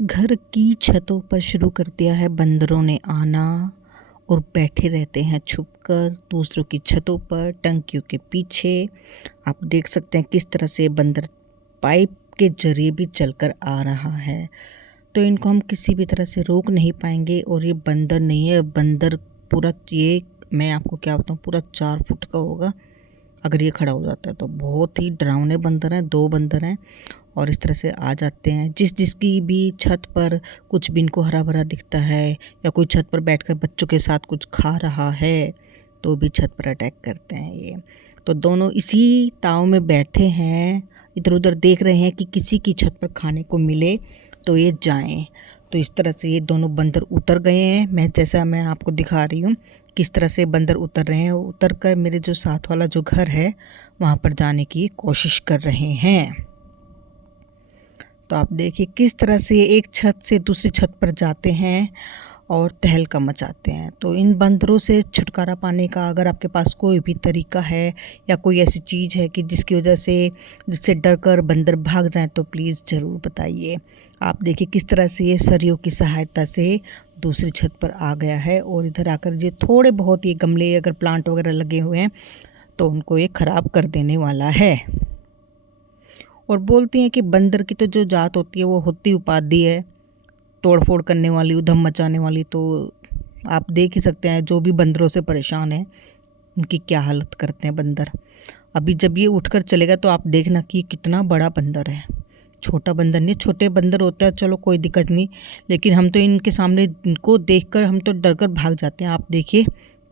घर की छतों पर शुरू कर दिया है बंदरों ने आना और बैठे रहते हैं छुपकर दूसरों की छतों पर टंकियों के पीछे। आप देख सकते हैं किस तरह से बंदर पाइप के जरिए भी चलकर आ रहा है। तो इनको हम किसी भी तरह से रोक नहीं पाएंगे। और ये बंदर नहीं है, बंदर पूरा, ये मैं आपको क्या बताऊँ, पूरा 4 फुट का होगा अगर ये खड़ा हो जाता है। तो बहुत ही डरावने बंदर हैं, 2 बंदर हैं और इस तरह से आ जाते हैं। जिसकी भी छत पर कुछ भी इनको हरा भरा दिखता है या कोई छत पर बैठकर बच्चों के साथ कुछ खा रहा है तो भी छत पर अटैक करते हैं ये। तो दोनों इसी ताव में बैठे हैं, इधर उधर देख रहे हैं कि किसी की छत पर खाने को मिले तो ये जाएं। तो इस तरह से ये दोनों बंदर उतर गए हैं। जैसा मैं आपको दिखा रही हूँ किस तरह से बंदर उतर रहे हैं। उतर कर मेरे जो साथ वाला जो घर है वहाँ पर जाने की कोशिश कर रहे हैं। तो आप देखिए किस तरह से एक छत से दूसरी छत पर जाते हैं और तहलका मचाते हैं। तो इन बंदरों से छुटकारा पाने का अगर आपके पास कोई भी तरीका है या कोई ऐसी चीज़ है कि जिसकी वजह से जिससे डर कर बंदर भाग जाएं तो प्लीज़ ज़रूर बताइए। आप देखिए किस तरह से ये सरियों की सहायता से दूसरी छत पर आ गया है और इधर आकर ये थोड़े बहुत ये गमले अगर प्लांट वगैरह लगे हुए हैं तो उनको ये ख़राब कर देने वाला है। और बोलती हैं कि बंदर की तो जो जात होती है वो होती उपाधि है, तोड़ फोड़ करने वाली, उधम मचाने वाली। तो आप देख ही सकते हैं जो भी बंदरों से परेशान है उनकी क्या हालत करते हैं बंदर। अभी जब ये उठकर चलेगा तो आप देखना कि कितना बड़ा बंदर है। छोटा बंदर नहीं, छोटे बंदर होते हैं चलो कोई दिक्कत नहीं, लेकिन हम तो इनके सामने इनको देखकर हम तो डर कर भाग जाते हैं। आप देखिए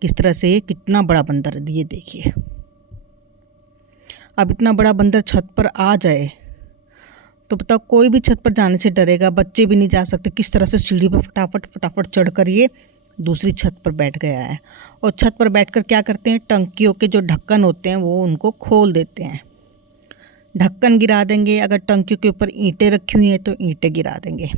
किस तरह से ये कितना बड़ा बंदर है, ये देखिए। अब इतना बड़ा बंदर छत पर आ जाए तो बताओ कोई भी छत पर जाने से डरेगा, बच्चे भी नहीं जा सकते। किस तरह से सीढ़ी पर फटाफट फटाफट चढ़कर ये दूसरी छत पर बैठ गया है। और छत पर बैठकर क्या करते हैं, टंकियों के जो ढक्कन होते हैं वो उनको खोल देते हैं, ढक्कन गिरा देंगे। अगर टंकियों के ऊपर ईंटें रखी हुई हैं तो ईंटें गिरा देंगे।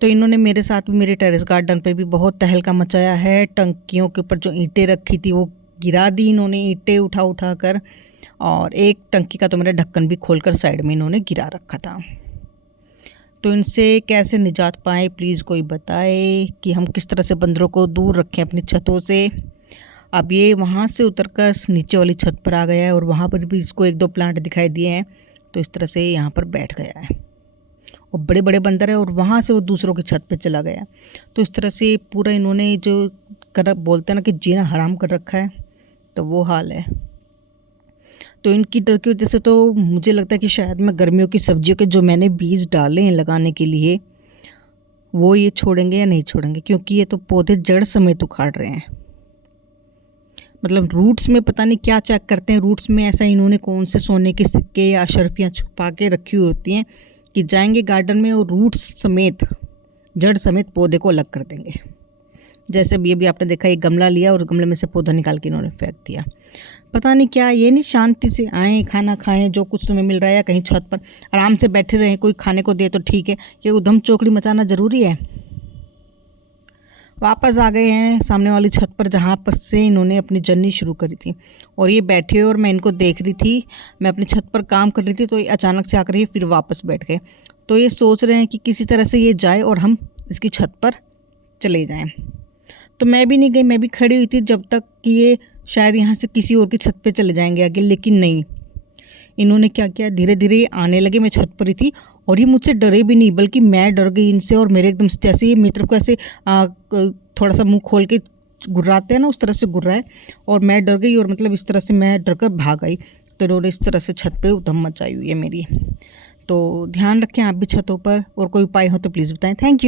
तो इन्होंने मेरे साथ भी मेरे टेरेस गार्डन पे भी बहुत तहलका मचाया है। टंकियों के ऊपर जो ईंटें रखी थी वो गिरा दी इन्होंने, ईंटें उठा उठा कर। और एक टंकी का तो मेरा ढक्कन भी खोलकर साइड में इन्होंने गिरा रखा था। तो इनसे कैसे निजात पाएँ प्लीज़ कोई बताए कि हम किस तरह से बंदरों को दूर रखें अपनी छतों से। अब ये वहाँ से उतरकर नीचे वाली छत पर आ गया है और वहाँ पर भी इसको 1-2 प्लांट दिखाई दिए हैं तो इस तरह से यहाँ पर बैठ गया है। और बड़े बड़े बंदर है और वहाँ से वो दूसरों की छत पे चला गया। तो इस तरह से पूरा इन्होंने जो कर बोलते हैं ना कि जीना हराम कर रखा है, तो वो हाल है। तो इनकी डर की वजह से तो मुझे लगता है कि शायद मैं गर्मियों की सब्जियों के जो मैंने बीज डाले हैं लगाने के लिए वो ये छोड़ेंगे या नहीं छोड़ेंगे, क्योंकि ये तो पौधे जड़ समेत उखाड़ रहे हैं। मतलब रूट्स में पता नहीं क्या चेक करते हैं, रूट्स में ऐसा इन्होंने कौन से सोने के सिक्के या अशर्फियाँ छुपा के रखी हुई होती हैं कि जाएंगे गार्डन में और रूट्स समेत, जड़ समेत पौधे को अलग कर देंगे। जैसे भी आपने देखा, एक गमला लिया और गमले में से पौधा निकाल के इन्होंने फेंक दिया। पता नहीं क्या, ये नहीं शांति से आएँ, खाना खाएं, जो कुछ तुम्हें मिल रहा है, या कहीं छत पर आराम से बैठे रहें, कोई खाने को दे तो ठीक है, ये उधम चौकड़ी मचाना ज़रूरी है। वापस आ गए हैं सामने वाली छत पर जहाँ पर से इन्होंने अपनी जर्नी शुरू करी थी। और ये बैठे और मैं इनको देख रही थी, मैं अपनी छत पर काम कर रही थी, तो ये अचानक से आकर ये फिर वापस बैठ गए। तो ये सोच रहे हैं कि किसी तरह से ये जाए और हम इसकी छत पर चले जाएं। तो मैं भी नहीं गई, मैं भी खड़ी हुई थी जब तक कि ये शायद यहाँ से किसी और की छत पे चले जाएंगे आगे, लेकिन नहीं, इन्होंने क्या किया, धीरे धीरे आने लगे। मैं छत पर ही थी और ये मुझसे डरे भी नहीं, बल्कि मैं डर गई इनसे। और मेरे एकदम से जैसे ये मेरी तरफ को ऐसे थोड़ा सा मुंह खोल के गुर्राते हैं ना, उस तरह से गुर्राए और मैं डर गई। और मतलब इस तरह से मैं डर कर भाग आई। तो इन्होंने इस तरह से छत पे उधम मचाई हुई है मेरी। तो ध्यान रखें आप भी छतों पर, और कोई उपाय हो तो प्लीज़ बताएं। Thank you.